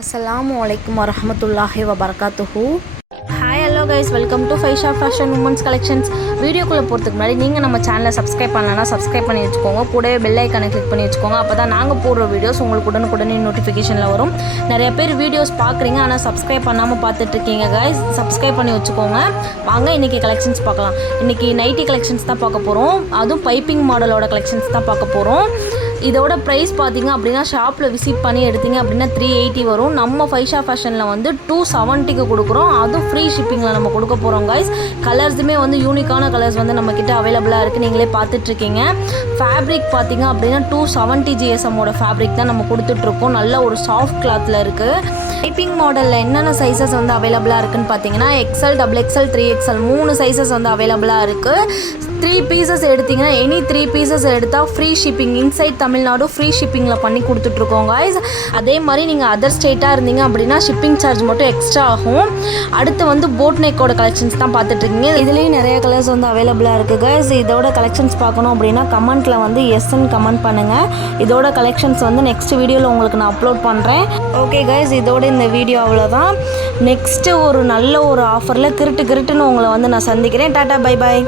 Assalamualaikum warahmatullahi wabarakatuh. Hi hello guys, welcome to Faisha fashion women's collections. வீடியோக்குள்ளே போகிறதுக்கு முன்னாடி நீங்கள் நம்ம சேனலை சப்ஸ்கிரைப் பண்ணலன்னா சப்ஸ்கிரைப் பண்ணி வச்சுக்கோங்க. கூடவே பெல் ஐக்கானை கிளிக் பண்ணி வச்சுக்கோங்க. அப்போ தான் நாங்கள் போடுற வீடியோஸ் உங்களுக்கு உடனுக்குடனே நோட்டிஃபிகேஷனில் வரும். நிறைய பேர் வீடியோஸ் பார்க்குறீங்க, ஆனால் சப்ஸ்கிரைப் பண்ணாமல் பார்த்துட்ருக்கீங்க கைஸ். சப்ஸ்கிரைப் பண்ணி வச்சுக்கோங்க. வாங்க இன்றைக்கி கலெக்ஷன்ஸ் பார்க்கலாம். இன்றைக்கி நைட்டி கலெக்ஷன்ஸ் தான் பார்க்க போகிறோம். அதுவும் பைப்பிங் மாடலோட கலெக்ஷன்ஸ் தான் பார்க்க போகிறோம். இதோட ப்ரைஸ் பார்த்திங்க அப்படின்னா ஷாப்பில் விசிட் பண்ணி எடுத்திங்க அப்படின்னா 380 வரும். நம்ம ஃபைஷா ஃபேஷனில் வந்து 270க்கு கொடுக்குறோம். அதுவும் ஃப்ரீ ஷிப்பிங்கில் நம்ம கொடுக்க போகிறோம் கைஸ். கலர்ஸுமே வந்து யூனிக்கான கலர்ஸ் வந்து நம்மக்கிட்ட அவைலபிளாக இருக்குது, நீங்களே பார்த்துட்ருக்கீங்க. ஃபேப்ரிக் பார்த்திங்க அப்படின்னா 270 GSMோட ஃபேப்ரிக் தான் நம்ம கொடுத்துட்ருக்கோம். நல்ல ஒரு சாஃப்ட் கிளாத்தில் இருக்குது. டைப்பிங் மாடலில் என்னென்ன சைஸஸ் வந்து அவைலபிளாக இருக்குதுன்னு பார்த்தீங்கன்னா எக்ஸ்எல், XXL, 3XL 3 சைஸஸ் வந்து அவைலபிளாக இருக்குது. 3 பீசஸ் எடுத்திங்கன்னா எனி 3 பீசஸ் எடுத்தால் free shipping. Inside Tamil Nadu free ஷிப்பிங்கில் பண்ணி கொடுத்துட்ருக்கோம் கைஸ். அதே மாதிரி நீங்கள் அதர் ஸ்டேட்டாக இருந்தீங்க அப்படின்னா ஷிப்பிங் சார்ஜ் மட்டும் எக்ஸ்ட்ரா ஆகும். அடுத்து வந்து போட் நெக்கோட கலெக்ஷன்ஸ் தான் பார்த்துட்ருக்கீங்க. இதுலேயும் நிறைய கலர்ஸ் வந்து அவைலபிளாக இருக்குது கைஸ். இதோட கலெக்ஷன்ஸ் பார்க்கணும் அப்படின்னா கமெண்ட்டில் வந்து எஸ்ன்னு கமெண்ட் பண்ணுங்கள். இதோட கலெக்ஷன்ஸ் வந்து நெக்ஸ்ட் வீடியோவில் உங்களுக்கு நான் அப்லோட் பண்ணுறேன். ஓகே கைஸ், இதோட இந்த வீடியோ அவ்வளோதான். நெக்ஸ்ட்டு ஒரு நல்ல ஒரு ஆஃபரில் கிருட்டுன்னு உங்களை வந்து நான் சந்திக்கிறேன். Tata, bye bye.